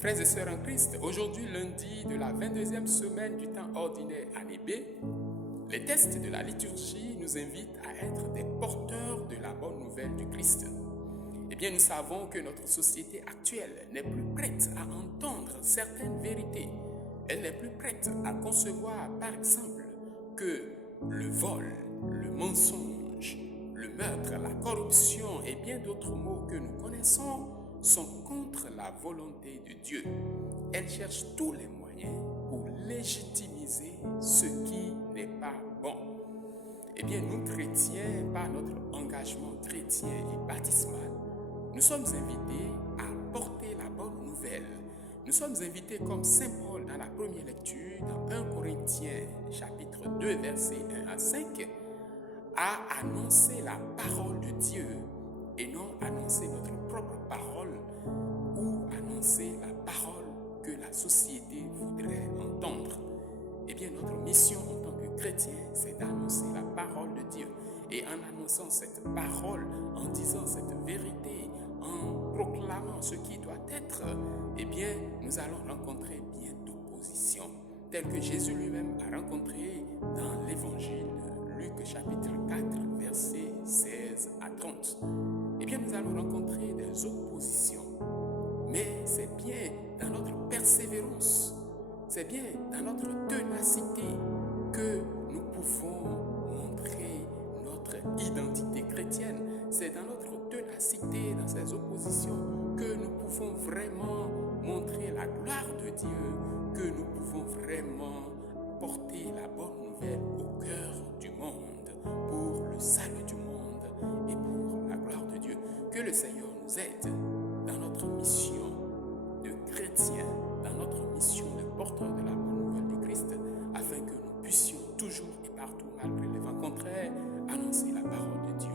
Frères et sœurs en Christ, aujourd'hui lundi de la 22e semaine du temps ordinaire année B, les textes de la liturgie nous invitent à être des porteurs de la bonne nouvelle du Christ. Eh bien, nous savons que notre société actuelle n'est plus prête à entendre certaines vérités. Elle n'est plus prête à concevoir, par exemple, que le vol, le mensonge, le meurtre, la corruption et bien d'autres mots que nous connaissons sont contre la volonté de Dieu. Elle cherche tous les moyens pour légitimiser ce qui n'est pas bon. Eh bien, nous chrétiens, par notre engagement chrétien et baptismal, nous sommes invités à porter la bonne nouvelle. Nous sommes invités comme Saint Paul dans la première lecture, dans 1 Corinthiens chapitre 2, versets 1 à 5, à annoncer la parole de Dieu et non annoncer notre propre parole ou annoncer la parole que la société voudrait entendre. Eh bien, notre mission en tant que chrétien, c'est d'annoncer la parole de Dieu. Et en annonçant cette parole, en disant cette vérité, en proclamant ce qui doit être, eh bien, nous allons rencontrer bien d'opposition, tel que Jésus lui-même a rencontré dans l'évangile Luc chapitre 4, versets 16 à 30. Eh bien, nous allons rencontrer des oppositions. Mais c'est bien dans notre persévérance, c'est bien dans notre ténacité que nous pouvons montrer notre identité chrétienne. C'est dans notre ténacité, dans ces oppositions, que nous pouvons vraiment montrer la gloire de Dieu, que nous pouvons vraiment porter la bonne nouvelle au cœur du monde, pour le salut du monde et pour la gloire de Dieu. Que le Seigneur nous aide dans notre mission de chrétien, dans notre mission de porteur de la bonne nouvelle de Christ, afin que nous puissions toujours et partout, malgré les vents contraires, annoncer la parole de Dieu.